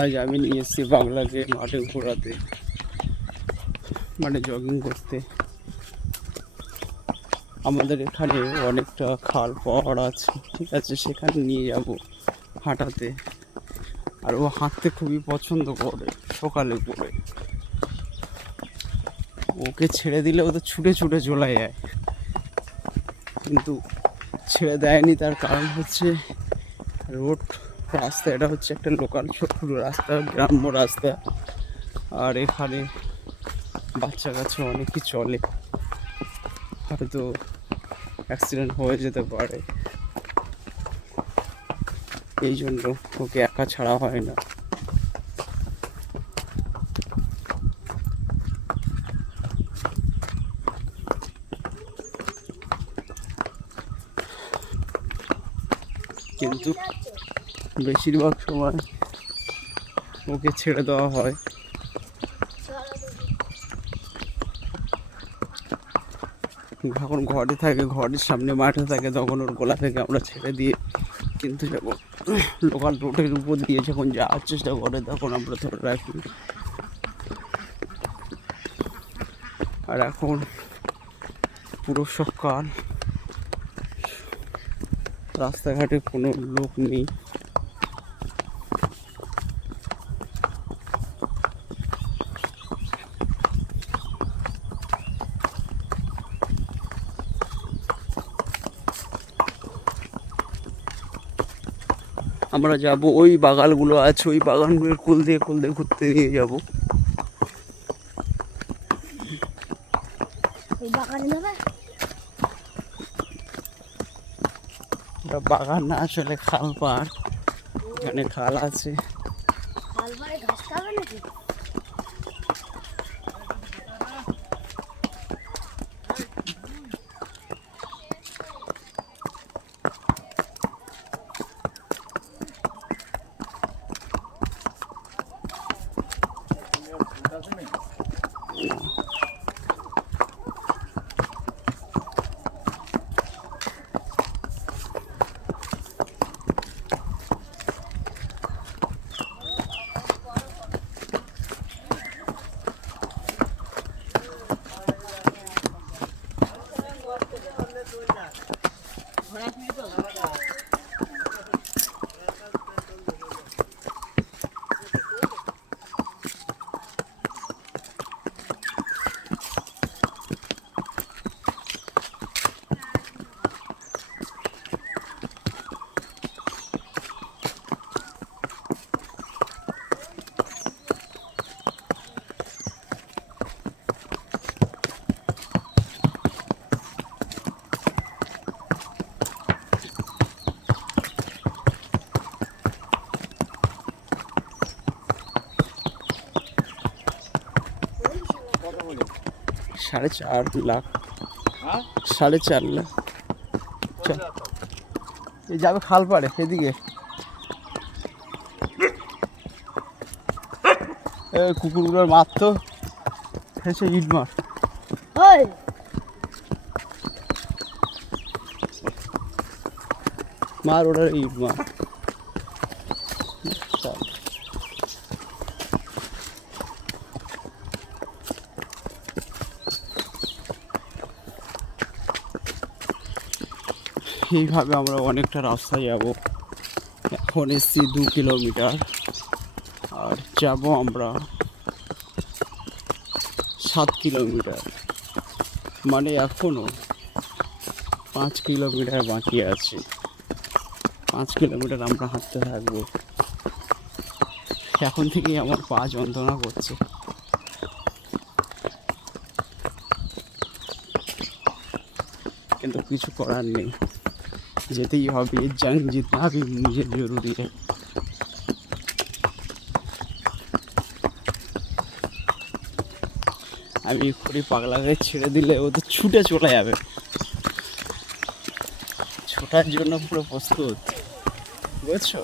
আজ আমি নিয়ে এসেছি বাংলাকে মাঠে ঘোরাতে মানে জগিং করতে। আমাদের এখানে অনেকটা খাল পাহাড় আছে, ঠিক আছে, সেখানে নিয়ে যাব হাঁটাতে। আর ও হাঁটতে খুবই পছন্দ করে, সকালে করে। ওকে ছেড়ে দিলে ও তো ছুটে ছুটে চলে যায়। কিন্তু ছেড়ে দেয়নি, তার কারণ হচ্ছে রোড রাস্তা, এটা হচ্ছে একটা লোকাল ছোট রাস্তা, গ্রাম্য রাস্তা। আর এখানে বাচ্চা কাছে অনেকই চলে হয়তো অ্যাক্সিডেন্ট হয়ে যেতে পারে। এই জন্য ওকে একা ছাড়া হয় না। কিন্তু বেশিরভাগ সময় ওকে ছেড়ে দেওয়া হয়। যখন ঘরে থাকে, ঘরের সামনে মাঠে থাকে, তখন ওর গোলা থেকে আমরা ছেড়ে দিয়ে কিন্তু যখন লোকাল রোডের উপর দিয়ে যখন যাওয়ার চেষ্টা করে, তখন আমরা ধরে রাখি। আর এখন পুরো সকাল। রাস্তাঘাটে কোনো লোক নেই। আমরা যাব ওই বাগানগুলো আছে ওই বাগানগুলোর কোল দিয়ে কোল দিয়ে ঘুরতে নিয়ে যাব। বাগানে না আসলে খাল পাহাড় এখানে খাল আছে। হালবারে ঘাস খাবে নাকি? casamento. সাড়ে চার লাখ। সাড়ে চার লাখ। এই যাবে খাল পাড়ে এদিকে। কুকুরগুলোর মার তো এসে ইট মার মার ওটার ইট মার চল। এইভাবে আমরা অনেকটা রাস্তায় যাব। এখন এসছি দু কিলোমিটার। আর যাব আমরা সাত কিলোমিটার। মানে এখনও পাঁচ কিলোমিটার বাকি আছে। পাঁচ কিলোমিটার আমরা হাঁটতে থাকব। এখন থেকেই আমার পা যন্ত্রণা করছে। কিন্তু কিছু করার নেই। যেতেই হবে जंग जितना भी मुझे जरूरी है আমি এক্ষুনি পাগলাকে ছেড়ে দিলে ও তো ছুটে চলে যাবে ছোটার জন্য পুরো প্রস্তুত বুঝছো